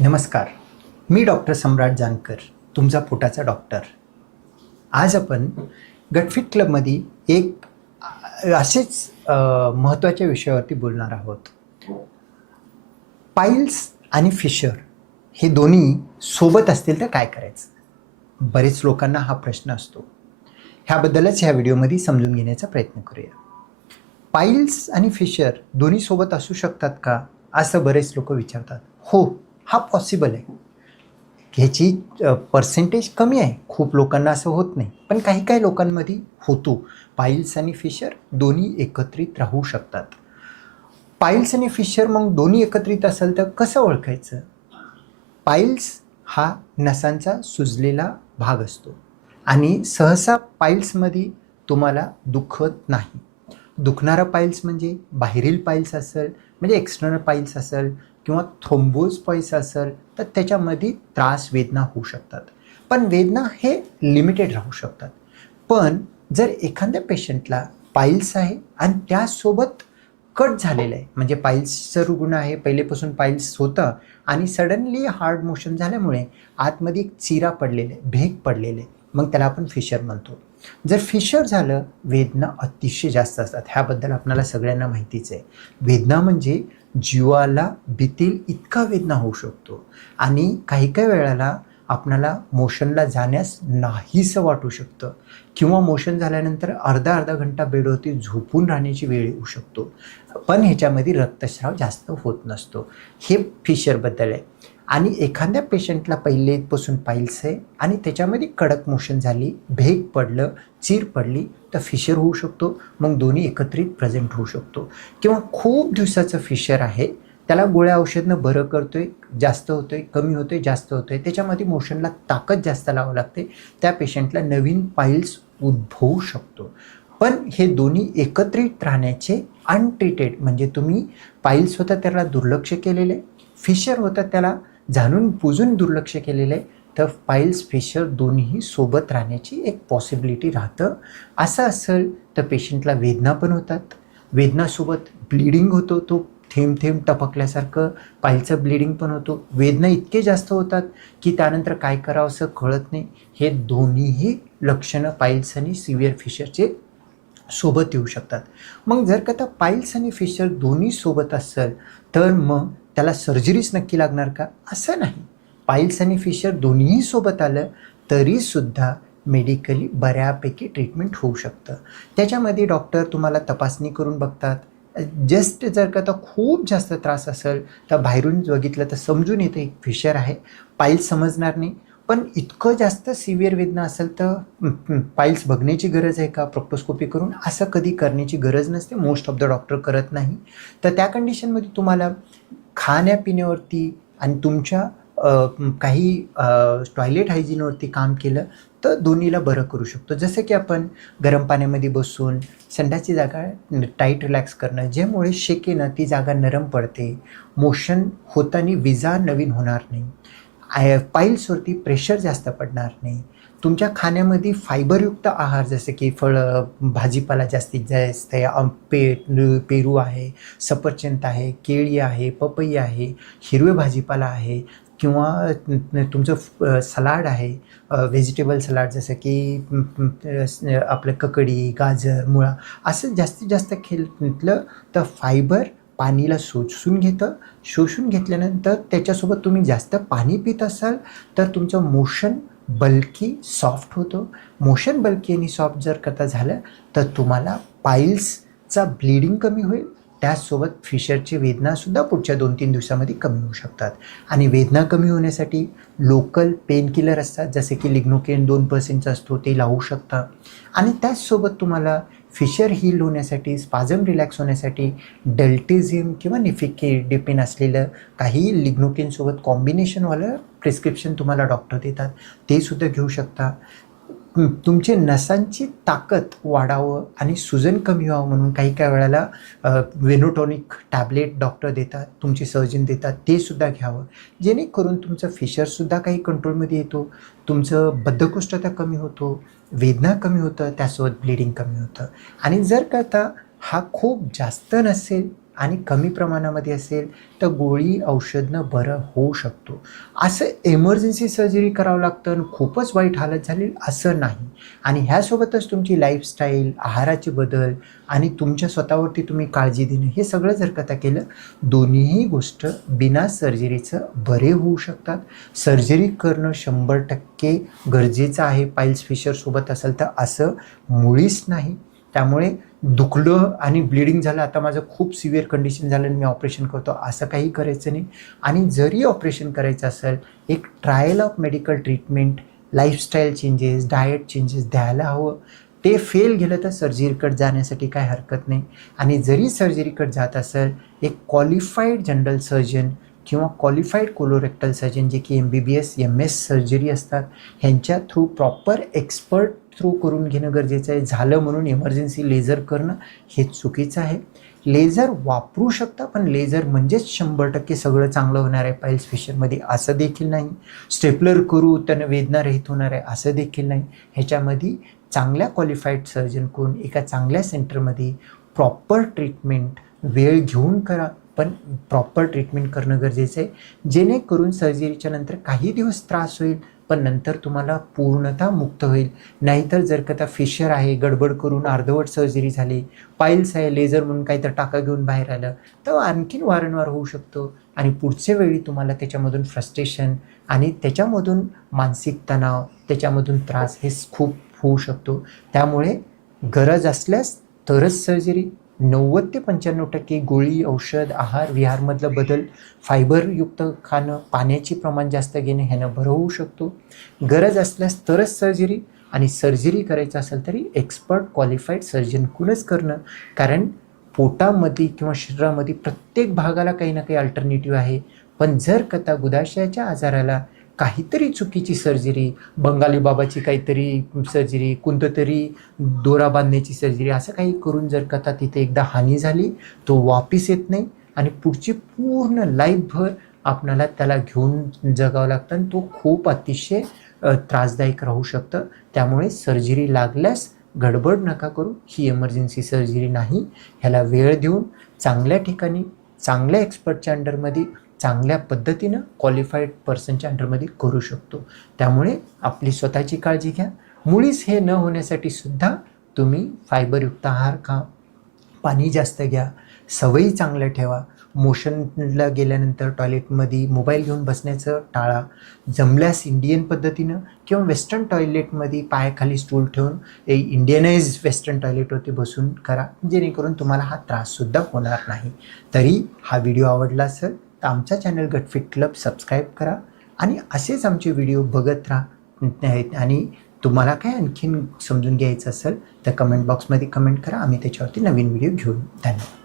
नमस्कार. मी डॉक्टर सम्राट जानकर, तुमचा पोटाचा डॉक्टर. आज आपण गटफिट क्लबमध्ये एक असेच महत्त्वाच्या विषयावरती बोलणार आहोत. पाईल्स आणि फिशर हे दोन्ही सोबत असतील तर काय करायचं? बरेच लोकांना हा प्रश्न असतो. ह्याबद्दलच ह्या व्हिडिओमध्ये समजून घेण्याचा प्रयत्न करूया. पाईल्स आणि फिशर दोन्ही सोबत असू शकतात का? असं बरेच लोक विचारतात. हो, हा पॉसिबल आहे. ह्याची पर्सेंटेज कमी आहे. खूप लोकांना असं होत नाही. पण काही काही लोकांमध्ये होतो. पाईल्स आणि फिशर दोन्ही एकत्रित राहू शकतात. पाईल्स आणि फिशर मग दोन्ही एकत्रित असेल तर कसं ओळखायचं? पाईल्स हा नसांचा सुजलेला भाग असतो आणि सहसा पाईल्समध्ये तुम्हाला दुखत नाही. दुखणारा पाईल्स म्हणजे बाहेरील पाईल्स असेल, म्हणजे एक्सटर्नल पाईल्स असेल किंवा थ्रोम्बोज पाईल्स असेल तर त्याच्यामध्ये त्रास वेदना होऊ शकतात. पण वेदना हे लिमिटेड राहू शकतात. पण जर एखाद्या पेशंटला पाईल्स आहे आणि त्यासोबत कट झालेलं आहे, म्हणजे पाईल्सचं रुग्ण आहे, पहिलेपासून पाईल्स होतं आणि सडनली हार्ड मोशन झाल्यामुळे आतमध्ये एक चिरा पडलेला आहे, भेग पडलेले आहे, मग त्याला आपण फिशर म्हणतो. जर फिशर झालं, वेदना अतिशय जास्त असतात. ह्याबद्दल आपल्याला सगळ्यांना माहितीच आहे. वेदना म्हणजे जीवाला भीतील इतका वेदना होऊ शकतो आणि काही काही वेळेला आपल्याला मोशनला जाण्यास नाहीसं वाटू शकतं किंवा मोशन झाल्यानंतर अर्धा अर्धा घंटा बेडवरती झोपून राहण्याची वेळ येऊ शकतो. पण ह्याच्यामध्ये रक्तस्राव जास्त होत नसतो. हे फिशरबद्दल आहे. आणि एखाद्या पेशंटला पहिलेपासून पाईल्स आहे आणि त्याच्यामध्ये कडक मोशन झाली, भेग पडलं, चीर पडली तर फिशर होऊ शकतो. मग दोन्ही एकत्रित प्रेझेंट होऊ शकतो. किंवा खूप दिवसाचं फिशर आहे, त्याला गोळ्या औषधनं बरं करतोय, जास्त होतोय, कमी होतोय, जास्त होतोय, त्याच्यामध्ये मोशनला ताकद जास्त लावावं लागते, त्या पेशंटला नवीन पाईल्स उद्भवू शकतो. पण हे दोन्ही एकत्रित राहण्याचे अनट्रीटेड, म्हणजे तुम्ही पाईल्स होता त्याला दुर्लक्ष केलेलं आहे, फिशर होता त्याला जाणून बुजून दुर्लक्ष केलेलं आहे, तर पाईल्स फिशर दोन्हीही सोबत राहण्याची एक पॉसिबिलिटी राहतं. असं असेल तर पेशंटला वेदना पण होतात, वेदनासोबत ब्लिडिंग होतो, तो थेंब थेंब टपकल्यासारखं पाईल्सचं ब्लिडिंग पण होतो. वेदना इतके जास्त होतात की त्यानंतर काय करावं असं कळत नाही. हे दोन्हीही लक्षणं पाईल्स आणि सिव्हिअर फिशरचे सोबत येऊ शकतात. मग जर का त्या पाईल्स आणि फिशर दोन्ही सोबत असेल तर मग त्याला सर्जरीच नक्की लागणार का? असं नाही. पाईल्स आणि फिशर दोन्हीही सोबत आलं तरीसुद्धा मेडिकली बऱ्यापैकी ट्रीटमेंट होऊ शकतं. त्याच्यामध्ये डॉक्टर तुम्हाला तपासणी करून बघतात. जस्ट जर का आता खूप जास्त त्रास असेल तर बाहेरून बघितलं तर समजून येतं एक फिशर आहे, पाईल्स समजणार नाही. पण इतकं जास्त सिव्हिअर वेदना असेल तर पाईल्स बघण्याची गरज आहे का प्रोक्टोस्कोपी करून? असं कधी करण्याची गरज नसते. मोस्ट ऑफ द डॉक्टर करत नाही. तर त्या कंडिशनमध्ये तुम्हाला खाण्यापिण्यावरती आणि तुमच्या काही टॉयलेट हायजीनवरती काम केलं तर दोन्हीला बरं करू शकतो. जसं की आपण गरम पाण्यामध्ये बसून संडासची जागा टाईट रिलॅक्स करणं, ज्यामुळे शेकेनं ती जागा नरम पडते, मोशन होताना विजा नवीन होणार नाही, पाईल्सवरती प्रेशर जास्त पडणार नाही. तुमच्या खाण्यामध्ये फायबरयुक्त आहार जसे की फळं, भाजीपाला जास्तीत जास्त आहे, पेरू आहे, सफरचंद आहे, केळी आहे, पपई आहे, हिरवे भाजीपाला आहे किंवा तुमचं सलाड आहे, व्हेजिटेबल सलाड जसं की आपलं ककडी, गाजर, मुळा असं जास्तीत जास्त घेतलं तर फायबर पाणीला शोषून घेतं. शोषून घेतल्यानंतर त्याच्यासोबत तुम्ही जास्त पाणी पित असाल तर तुमचं मोशन बल्की सॉफ्ट होतं. मोशन बल्की आणि सॉफ्ट जर करता झालं तर तुम्हाला पाईल्सचा ब्लिडिंग कमी होईल. त्याचसोबत फिशरची वेदनासुद्धा पुढच्या 2-3 दिवसामध्ये कमी होऊ शकतात. आणि वेदना कमी होण्यासाठी लोकल पेन किलर असतात, जसे की लिग्नोकेन 2% असतो, ते लावू शकता. आणि त्याचसोबत तुम्हाला फिशर हील होण्यासाठी, स्पाझम रिलॅक्स होण्यासाठी डेल्टेझिम किंवा निफिकेडिपिन असलेलं काही लिग्नोकेनसोबत कॉम्बिनेशनवालं प्रिस्क्रिप्शन तुम्हाला डॉक्टर देतात, ते सुद्धा घेऊ शकता. तुमची नसांची ताकद वाढावं आणि सुजन कमी व्हावं म्हणून काही काही वेळेला वेनोटॉनिक टॅबलेट डॉक्टर देतात, तुमचे सर्जन देतात, ते सुद्धा घ्यावं. जेणेकरून तुमचं फिशरसुद्धा काही कंट्रोलमध्ये येतो, तुमचं बद्धकोष्ठता कमी होतो, वेदना कमी होतं, त्यासोबत ब्लिडिंग कमी होतं. आणि जर का आता हा खूप जास्त नसेल आणि कमी प्रमाणामध्ये असेल तर गोळी औषधनं बरं होऊ शकतो. असं एमर्जन्सी सर्जरी करावं लागतं आणि खूपच वाईट हालत झाली असं नाही. आणि ह्यासोबतच तुमची लाईफस्टाईल, आहाराचे बदल आणि तुमच्या स्वतःवरती तुम्ही काळजी देणं हे सगळं जर का केलं, दोन्हीही गोष्ट बिना सर्जरीचं बरे होऊ शकतात. सर्जरी करणं 100% गरजेचं आहे. पाईल्स फिशरसोबत असेल तर असं मुळीच नाही. त्यामुळे दुखलं आणि ब्लिडिंग झालं, आता माझं खूप सिव्हिअर कंडिशन झालं आणि मी ऑपरेशन करतो, असं काही करायचं नाही. आणि जरी ऑपरेशन करायचं असेल, एक trial of medical treatment, lifestyle changes, diet changes द्यायला हवं. ते फेल गेलं तर सर्जरीकडे जाण्यासाठी काही हरकत नाही. आणि जरी सर्जरीकडे जात असेल, एक क्वालिफाईड जनरल सर्जन किंवा क्वालिफाईड कोलोरेक्टल सर्जन जे की MBBS MS सर्जरी असतात, ह्यांच्या थ्रू प्रॉपर एक्सपर्ट थ्रू करून घेणं गरजेचं आहे. झालं म्हणून इमर्जन्सी लेझर करणं हे चुकीचं आहे. लेझर वापरू शकता, पण लेझर म्हणजेच 100% सगळं चांगलं होणार आहे पाईल्स फिशरमध्ये असं देखील नाही. स्टेपलर करू त्यानं वेदना रहित होणार आहे असं देखील नाही. ह्याच्यामध्ये चांगल्या क्वालिफाईड सर्जन करून एका चांगल्या सेंटरमध्ये प्रॉपर ट्रीटमेंट वेळ घेऊन करा, पण प्रॉपर ट्रीटमेंट करणं गरजेचं आहे. जेणेकरून सर्जरीच्या नंतर काही दिवस त्रास होईल, पण नंतर तुम्हाला पूर्णतः मुक्त होईल. नाहीतर जर का त्या फिशर आहे, गडबड करून अर्धवट सर्जरी झाली, पाईल्स आहे, लेझर म्हणून काहीतरी टाका घेऊन बाहेर आलं, तर आणखीन वारंवार होऊ शकतो. आणि पुढच्या वेळी तुम्हाला त्याच्यामधून फ्रस्ट्रेशन आणि त्याच्यामधून मानसिक तणाव, त्याच्यामधून त्रास हे खूप होऊ शकतो. त्यामुळे गरज असल्यास तरच सर्जरी. 90 ते 95% गोळी, औषध, आहार, विहारमधलं बदल, फायबरयुक्त खाणं, पाण्याचे प्रमाण जास्त घेणं ह्यानं बरं होऊ शकतो. गरज असल्यास तरच सर्जरी. आणि सर्जरी करायचं असेल तरी एक्सपर्ट क्वालिफाईड सर्जनकडूनच करणं. कारण पोटामध्ये किंवा शरीरामध्ये प्रत्येक भागाला काही ना काही अल्टरनेटिव्ह आहे. पण जर का गुदाशयाच्या आजाराला काहीतरी चुकीची सर्जरी, बंगाली बाबाची काहीतरी सर्जरी, कोणतं तरी दोरा बांधण्याची सर्जरी असं काही करून जर का तिथे एकदा हानी झाली, तो वापस येत नाही आणि पुढची पूर्ण लाईफभर आपणाला त्याला घेऊन जगावं लागतं आणि तो खूप अतिशय त्रासदायक राहू शकतं. त्यामुळे सर्जरी लागल्यास गडबड नका करू. ही इमर्जन्सी सर्जरी नाही. ह्याला वेळ देऊन चांगल्या ठिकाणी, चांगल्या एक्सपर्टच्या अंडरमध्ये, चांगल्या पद्धतीनं क्वालिफाईड पर्सनच्या अंडरमध्ये करू शकतो. त्यामुळे आपली स्वतःची काळजी घ्या. मुळीच हे न होण्यासाठी सुद्धा तुम्ही फायबरयुक्त आहार खा, पाणी जास्त घ्या, सवयी चांगल्या ठेवा. मोशनला गेल्यानंतर टॉयलेटमध्ये मोबाईल घेऊन बसण्याचं टाळा. जमल्यास इंडियन पद्धतीनं किंवा वेस्टर्न टॉयलेटमध्ये पायाखाली स्टूल ठेवून इंडियनाइज वेस्टर्न टॉयलेटवरती बसून करा, जेणेकरून तुम्हाला हा त्राससुद्धा होणार नाही. तरी हा व्हिडिओ आवडला असेल तर आमचा चॅनल गटफिट क्लब सबस्क्राईब करा आणि असेच आमचे व्हिडिओ बघत राहा. आणि तुम्हाला काय आणखीन समजून घ्यायचं असेल तर कमेंट बॉक्समध्ये कमेंट करा, आम्ही त्याच्यावरती नवीन व्हिडिओ घेऊन. धन्यवाद.